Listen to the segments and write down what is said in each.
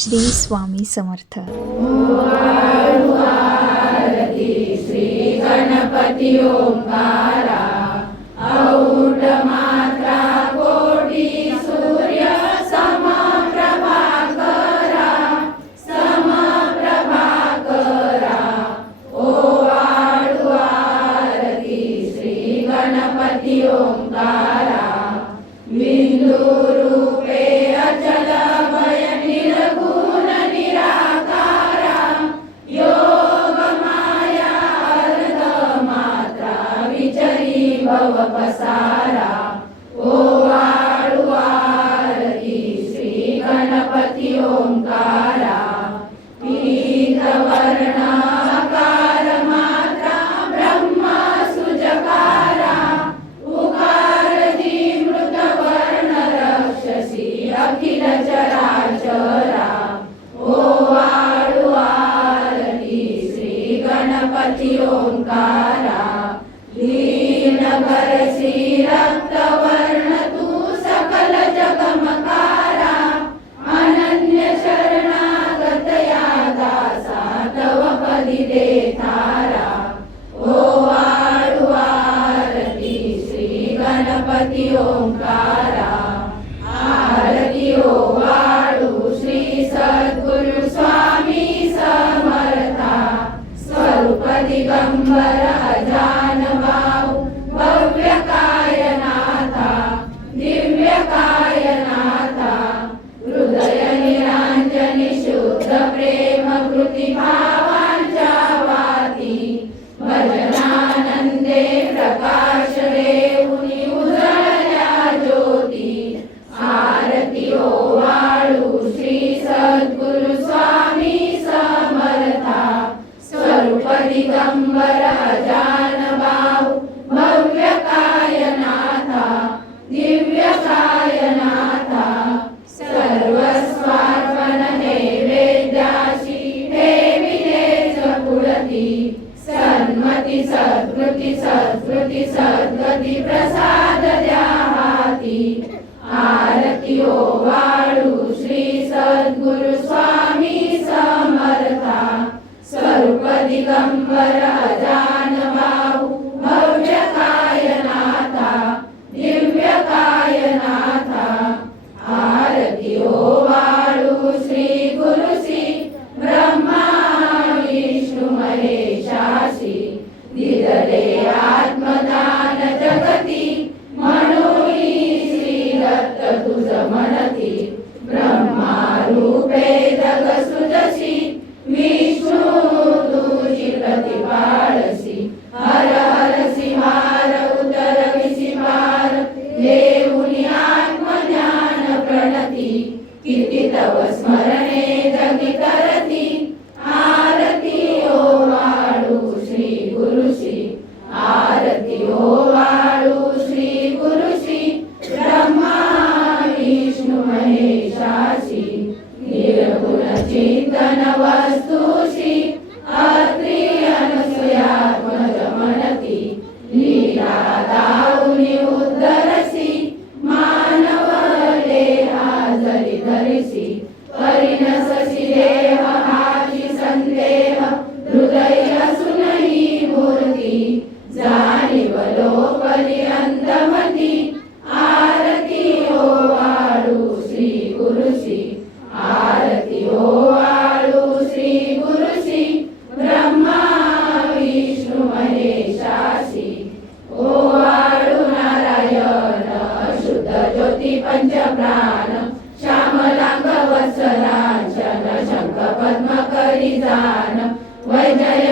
श्री स्वामी समर्थ श्रीगणपति ओ मारा औट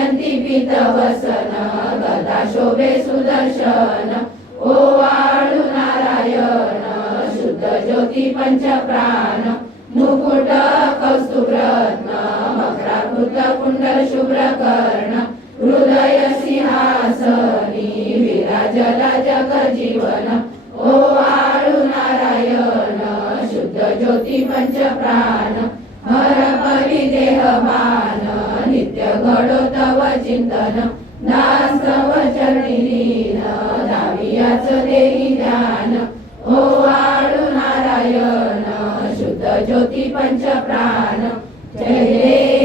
शोभे सुदर्शन ओ वाळू नारायण शुद्ध ज्योती पंच प्राण मुकुट शुभ्र कर्ण हृदय सिंहासनी विराज जग जीवन ओ वाळू नारायण शुद्ध ज्योती पंच प्राण मर परिदेह पान गडो तव चिन्तन दास्वीन धावन ओ हालु नारायण शुद्ध ज्योति पञ्चप्राणे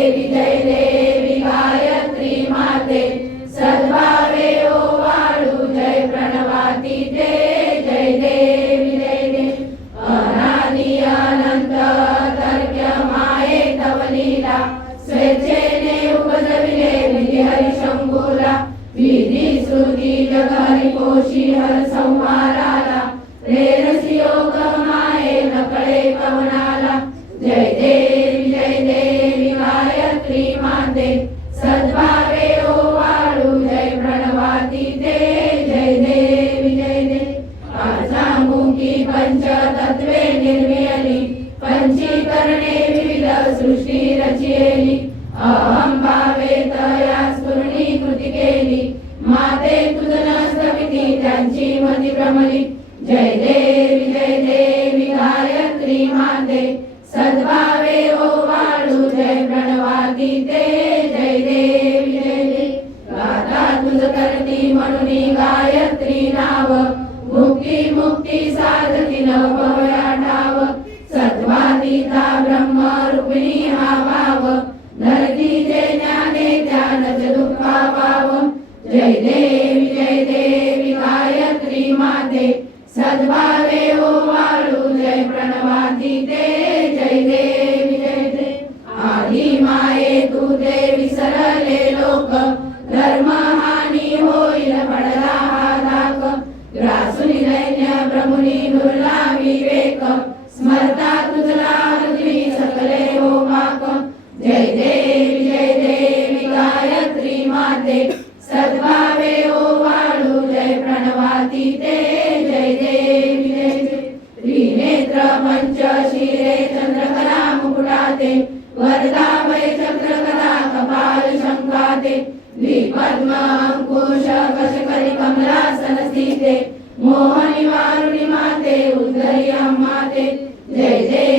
सृष्टिरचयेलि अहं भावे तया स्मरणी कृतिकेलि माते कुतनास्तमिति तञ्चीमति प्रमलि जय दे जय जय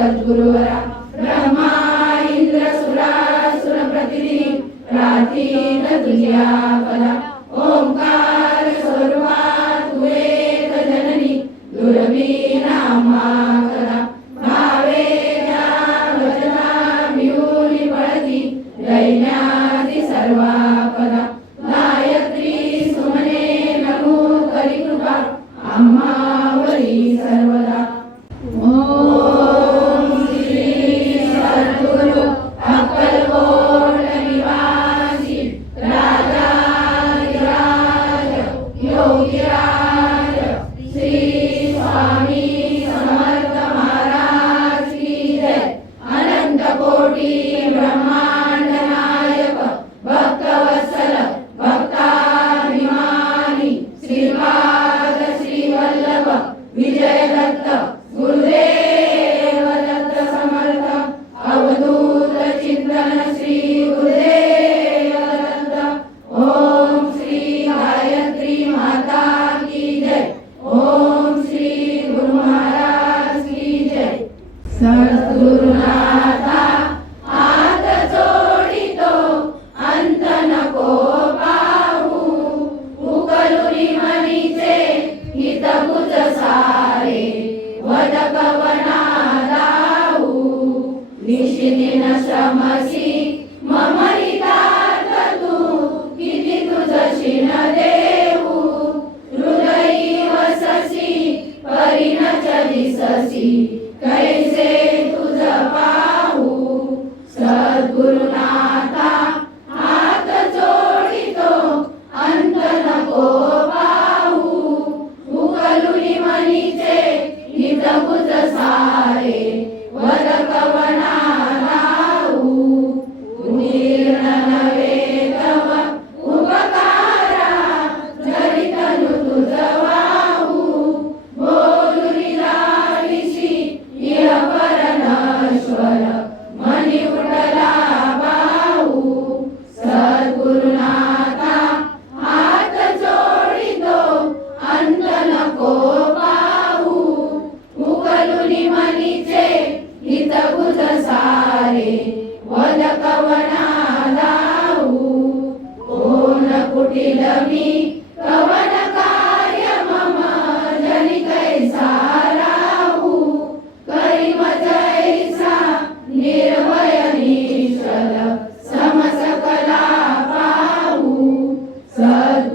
ब्रह्मा इन्द्रसुरासुरप्रति प्राीन Bye-bye.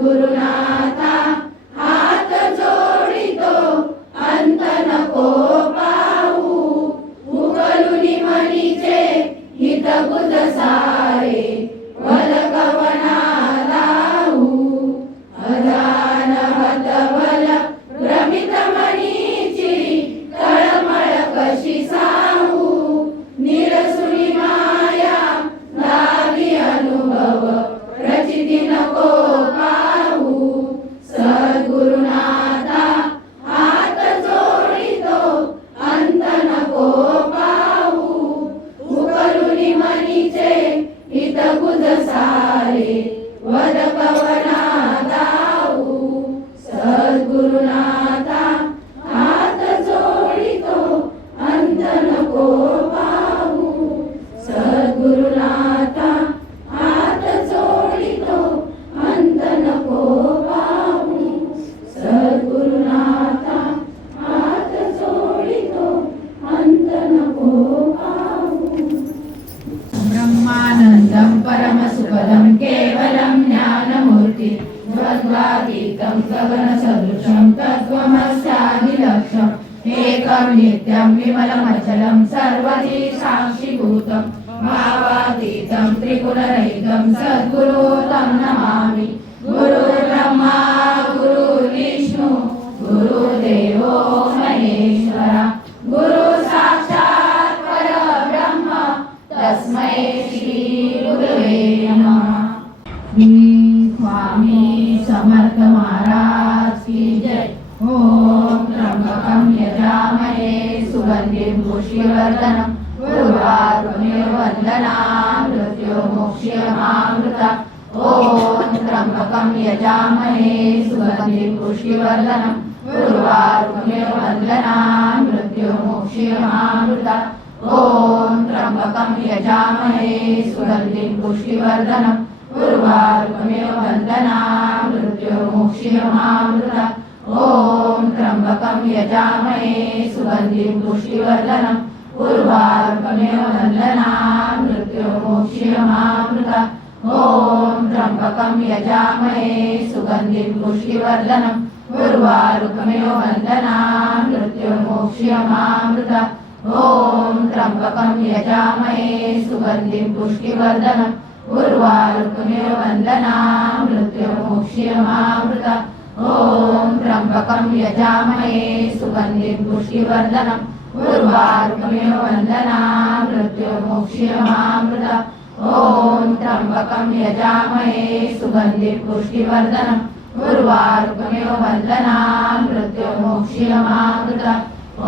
Guru Nanak. पुनरेकं सब्गूलो ताम श्रीमामृत ॐ त्र्यम्बकम् यजामहे सुगन्धिम् पुष्टिवर्धनम् उर्वारुकमेव वन्दना मृत्युर्मोक्षीयमामृत ॐ त्र्यम्बकम् यजामहे सुगन्धिम् पुष्टिवर्धनम् उर्वारुकमेव वन्दना मृत्युर्मोक्षीयमामृत ॐ त्र्यम्बकम् यजामहे सुगन्धिम् पुष्टिवर्धनम् कुर्वारुकमिव वन्दना मृत्युर्मोक्ष्यमामृत ॐ त्र्यम्बकम् यजामहे सुगन्धिम् पुष्टिवर्धनम् उर्वारुकमिव वन्दना मृत्युर्मोक्ष्यमामृत ॐ त्र्यम्बकम् यजामहे सुगन्धिम् पुष्टिवर्धनम् उर्वारुकमिव वन्दना मृत्युर्मोक्ष्यमामृत ॐ त्र्यम्बकम् यजामहे सुगन्धिम् पुष्टिवर्धनम् गुरुवारुकमिव वन्दना मृत्युमोक्षिणमाकृत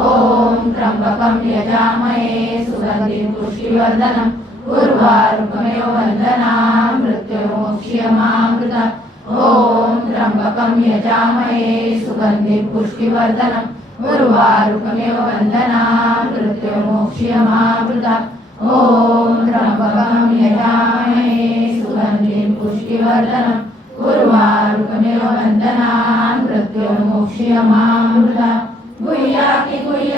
ॐ त्र्यम्बकम् यजामहे सुगन्धिपुष्टिवर्धनम् गुर्वारुकमिव वन्दना मृत्युमोक्षिणमाकृत ॐ त्र्यम्बकम् यजामहे सुगन्धिपुष्टिवर्धनम् गुर्वारुकमिव वन्दना मृत्युमोक्षिणमाकृत ॐ त्र्यम्बकम् यजामहे सुगन्धिपुष्टिवर्धनम् कुर्वारुकमिव वन्दनान् प्रत्यो मोक्ष्य मामृत गुह्य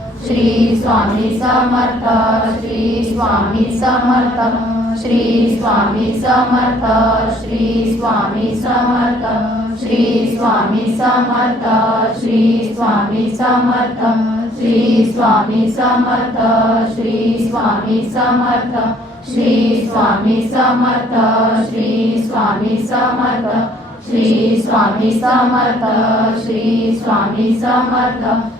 श्री स्वामी समर्थ श्री स्वामी समर्थ श्री स्वामी समर्थ श्री स्वामी समर्थ श्री स्वामी समत श्री स्वामी समर्थ श्री स्वामी समत श्री स्वामी समर्थ श्री स्वामी समर्थ श्री स्वामी श्री स्वामी समर्थ श्री स्वामी समर्थ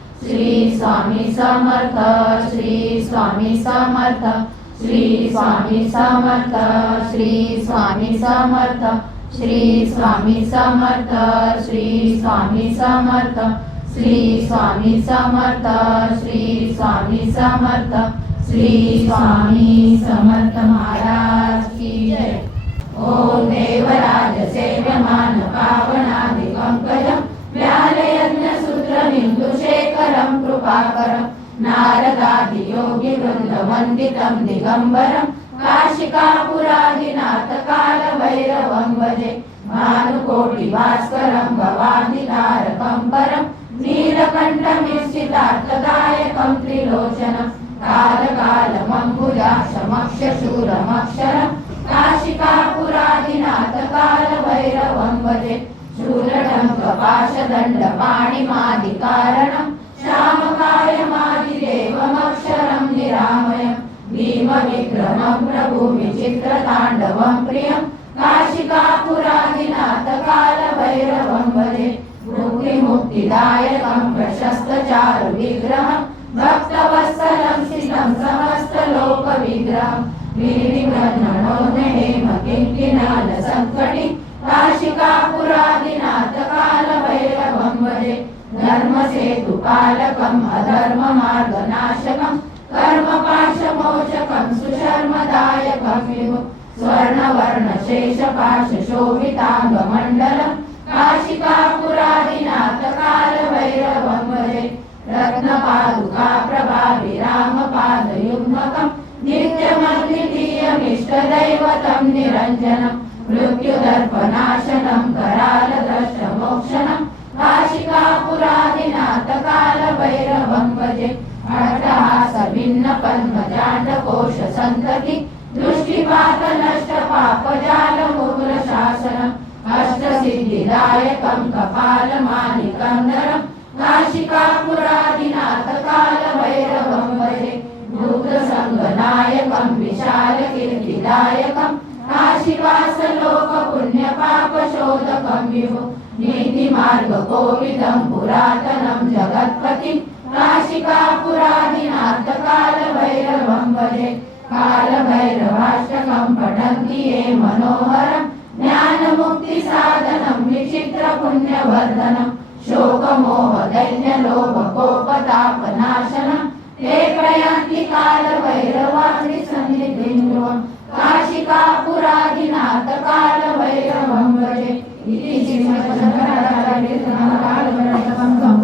श्री स्वामी समर्थ श्री स्वामी समर्थ श्री स्वामी समर्थ श्री स्वामी समर्थ श्री स्वामी समर्थ श्री स्वामी समर्थ श्री स्वामी समर्थ श्री स्वामी समर्थ श्री स्वामी समर्थ महाराजय ॐ देवराज्यमानपादिकं शेखरम् कृपाकरम् नारदादियोगि वृन्दवन्दितम् दिगम्बरम् काशिका पुरादिनाथ काल वैरवम् वदे भानुकोटि भास्करम् भवानि तारकम् परम् नीलकण्ठमिश्चितार्थदायकम् त्रिलोचनम् कालकालमम्बुजा समक्ष शूरमक्षरम् काशिका पुरादिनाथ काल वैरवम् वदे कपाशदण्डपाणिमादिकारणम् श्यामकायमादिरेवमक्षरम् निरामयम् भीमविक्रमप्रभुविचित्रताण्डवम् प्रियम् काशिकापुरादिनाथकालभैरवम् वदे भुक्तिमुक्तिदायकम् प्रशस्तचारु विग्रहम् भक्तवत्सलम् शिलम् समस्तलोकविग्रहम् विधिमणो नेम किञ्चिनाथ सङ्कटिम् काशिकापुरादिनाथ कालभैरवं वरे धर्मसेतुपालकम् कर्मपाशमोचकम् सुशर्मदायकम् कर्मपाशमोचकं सुशर्मदायकर्णशेषपाशोभिताङ्गमण्डलम् काशिकापुरादिनाथकालभैरवं वरे प्रभावि रामपादयुग्मकम् दिन्यमग्नियमिष्टं निरञ्जनम् मृत्युदर्पनाशनम् करालदर्शमोक्षणम् काशिका पुरादिनाथकालभैरवम् भजे अर्थः स भिन्न पद्मजाण्डकोशसन्तति दृष्टिपातनश्च पापजालमूलशासनम् अष्टसिद्धिदायकम् कपालमालिकन्दरम् काशिका भजे भूतसङ्गनायकम् विशालकीर्तिदायकम् काशिवासन ప్రబోధపమ్యు నీతి మార్గ కోవిదం పురాతనం జగత్పతి కాశికా పురాధినాథ కాల భైరవం భజే కాల భైరవాష్టకం పఠంతి ఏ మనోహరం జ్ఞాన ముక్తి సాధనం విచిత్ర పుణ్యవర్ధనం శోక మోహ దైన్య లోభ కోప తాప నాశనం ఏ ప్రయాంతి కాల భైరవాణి సన్నిధింద్రువం कालभैरवं भजे इति श्रीमत्सङ्गरकालकीर्तनकालभरणकं